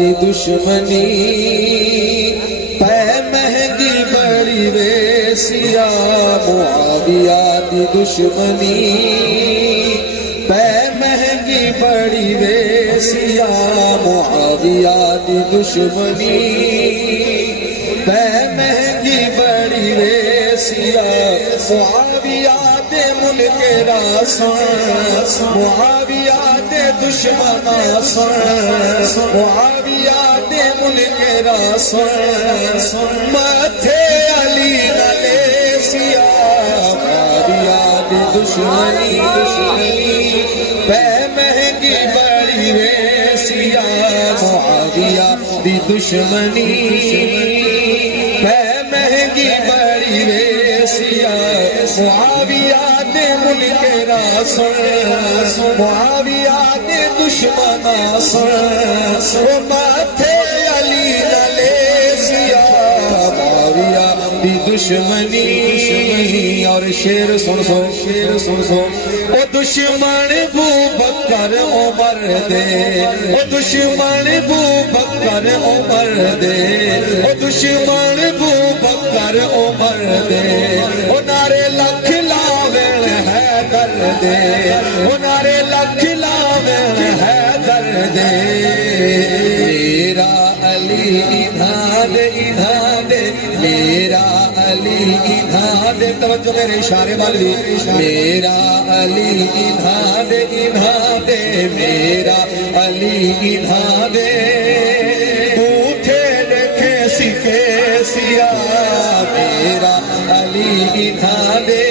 دی دشمنی پہ مہنگی بڑی ویسیا معاویہ دی دشمنی پہ مہنگی بڑی ویسیا معاویہ دی دشمنی پہ مہنگی بڑی ویسیا معاویہ دے ملک راسن معاویہ دے دشمن آسن معاویہ دے ملک راسن ماتھے علی نلے سیا معاویہ دے دشمنی پہ مہنگی بڑی ویسیا معاویہ دی دشمنی پہ مہنگی بڑی ویسیا معاویہ دے ملک راسن معاویہ دے دشمن آسن ماتھے علی نلے سیا معاویہ دی دشمنی اور شیر سن سو او دشمن بو بکر عمر دے او دشمن بو بکر عمر دے او دشمن بو بکر عمر دے او نعرے لکھ لاویں حیدر دے او نعرے لکھ لاویں حیدر دے میرا علی انہاں دے میرا علی انہاں دے توجہ میرے اشارے والی میرا علی انہاں دے میرا علی انہاں دے اٹھے دیکھے سکھے سیا میرا علی انہاں دے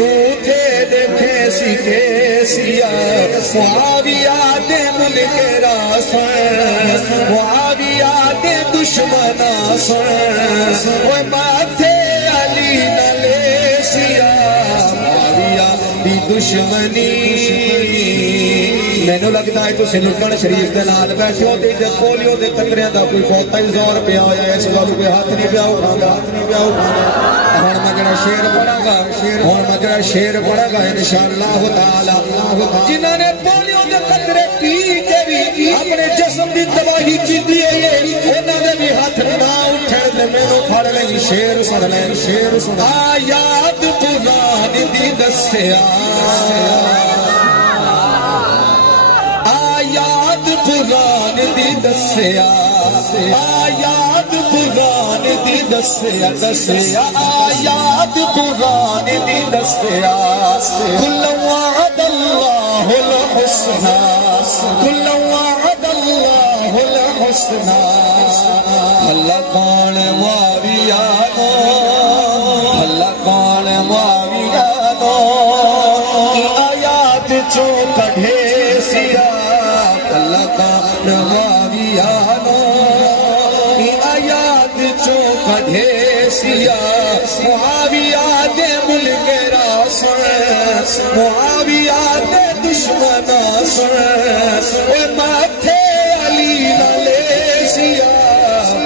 اٹھے دیکھے سکھے سیا معاویہ دے ملک راسن معاویہ دے دشمن آسن وہ ماتھے علی نلے سیا معاویہ دی دشمنی مینوں لگتا ہے تسی نکن شریف دے نال بیٹھے ہو تے پولیو دے قطریاں دا کوئی بہت ہی زور پیا ہویا ہے اس گل کوئی ہاتھ نہیں پیا اٹھاؤں ہن میں جڑا شعر پڑھاں گا انشاءاللہ تعالی جنہاں نے پولیو دے قطرے پی کے بھی اپنے جسم دی تباہی کیتی ہے انہاں دے بھی ہاتھ نہ اٹھے تے مینوں پھڑ لئی شعر سن آیات قرآن دی دسیا آیات قرآن دی دسیا آیات قرآن دی دسیا آیات قرآن دی دسیا کل وعد اللہ الحسنى کل وعد اللہ الحسنى اللہ کون معاویہ نو اللہ کون معاویہ نو آیات چو کڑھے سیا اللہ کون معاویہ نو آیات چو کڑھے سیا معاویہ دے ملک راسن معاویہ دے دشمن آسن اے ماتھے علی نلے سیا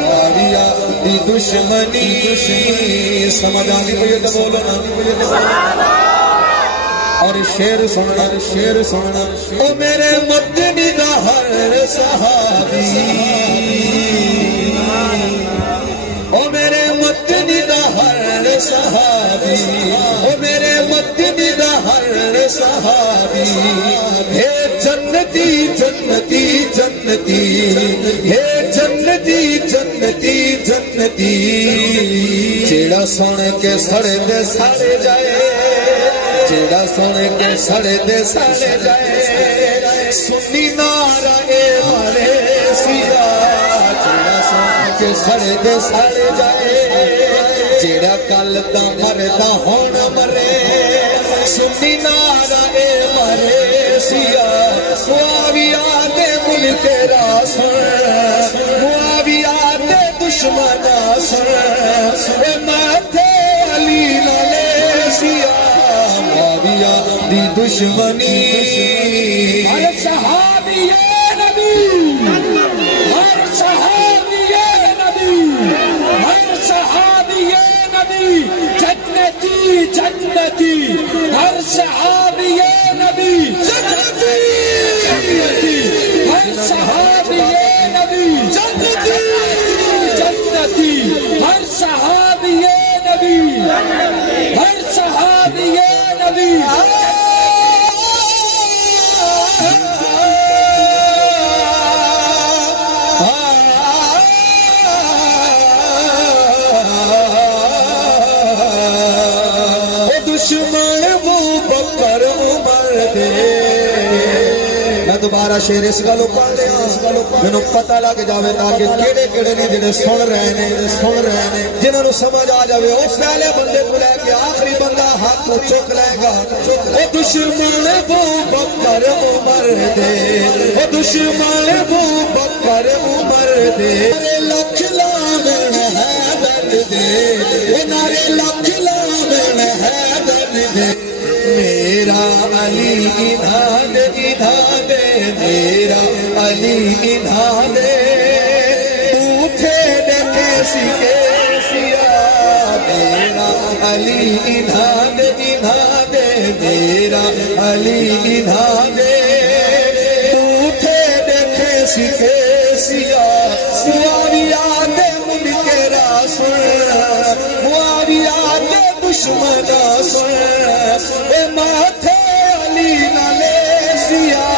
معاویہ دی دشمنی سمجھ آنی کو یہ تو بولو نا اور شیر سننا او میرے مدنی دا ہر صحابی او میرے مدنی دا ہر صحابی او میرے مدنی دا ہر صحابی ہے جنتی جنتی جنتی ہے جنتی جنتی جنتی جیڑا سن کے سڑے دے سڑے جائے جیڑا سن کے سڑے دے سڑے جائے سنی نعرہ اے مارے سیا جیڑا سن کے سڑے دے سڑے جائے جیڑا کل دا مردا ہونا مرے سنی نعرہ اے مارے سیا معاویہ دے ملک راسن معاویہ دے دشمن آسن اے ماتھے علی نلے سیا معاویہ دی دشمنی ہر صحابی نبی ہر صحابی نبی ہر صحابی نبی جنتی جنتی ہر صحابی نبی جنتی جنتی ہر صحابی ہر صحابی نبی دشمن وہ بکر عمر دے میں دوبارہ شعر اس گلو پڑھ دیا میں پتہ لگ جاوے تاکہ کیڑے کیڑے نہیں جنہیں سن رہے ہیں جنہوں نے سمجھ آ جاوے اس پہلے بندے کو لے کے آخری بندہ ہاتھ کو چک لے گا او دشمن وہ بکر عمر دے او دشمن وہ بکر عمر دے لکھ لامن ہے درد دے نارے لکھ لامن ہے درد دے میرا علی انہاں دے میرا علی انہاں دے اٹھے دیکھے سکے سیا میرا علی انہاں دے میرا علی انہاں دے اٹھے دیکھے سکے سیا معاویہ دے منکرا سن معاویہ دے دشمنا سن اے ماتھے علی نہ لے سیا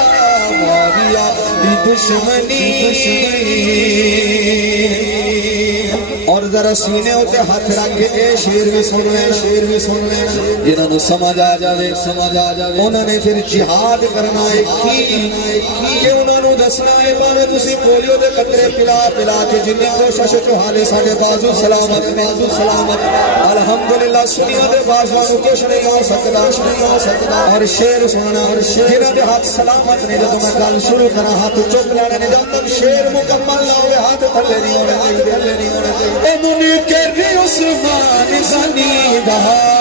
معاویہ دی دشمنی اور ذرا سینے ہوتے ہاتھ رکھ کے اے شیر بھی سن لینا جنہوں نے سمجھ آ جائے انہوں نے پھر جہاد کرنا ہے کہ انہوں نے دسنا ہے پاوے تسی پولیو دے قطرے پلا کے جنہیں کوشش چوہالے ساڑے بازو سلامت الحمدللہ سنیا دے بازوانوں کچھ نہیں ہو سکتا اور شیر سننا جنہوں دے ہاتھ سلامت نہیں جب میں گل شروع کرا ہاتھ چک لینے نہیں جب تک شیر مکمل نہ ہوئے ہاتھ تھلے نہیں ہونے چاہیے منکر عثمان غنی بہار